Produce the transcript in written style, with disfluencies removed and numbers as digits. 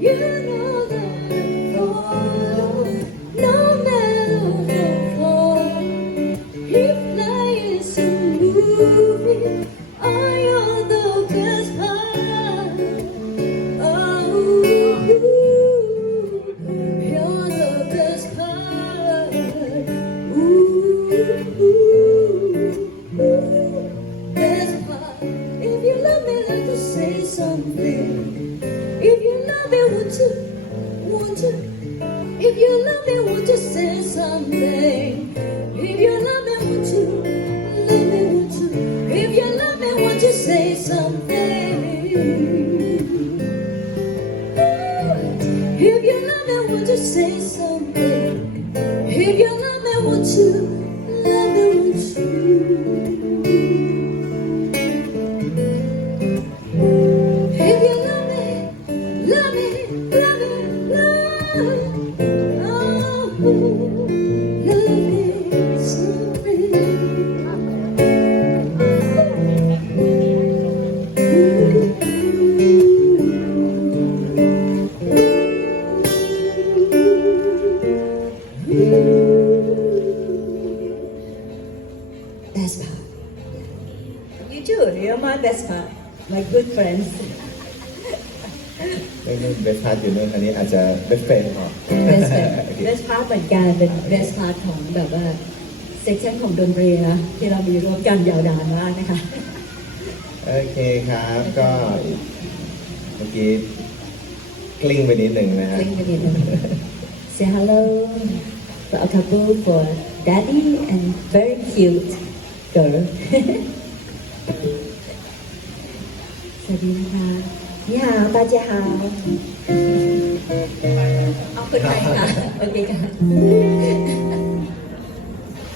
You know that I follow, no matter what. If life is a movie, you're the best part. Oh, you're the best part. Best part. If you love me, like to say something. If you love me, want to. If you love me, want to say something. If you love me, want to. Love me, want to. If you love me, want to say something. If you love me, want to say something. If you love me, want to. Love me, want to. If you love me, love me, love me, love. Oh, you love me something. Best part. You too. You're my best part. My good friends. ไม่เบสพาร์ทอยู่นู่นอันนี้อาจจะเบสเฟรนด์พอ best part เหมือนกันเป็น best part ของแบบว่าเซกชันของดนตรีนะที่เรามีร่วมกันยาวนานมากนะคะ โอเคครับก็เมื่อกี้กลิ้งไปนิดหนึ่งนะฮะ Sing with it. Say hello to a couple for daddy and very cute girl. สวัสดีนะคะ你好大家好เอาคนไทยค่ะโอเคค่ะ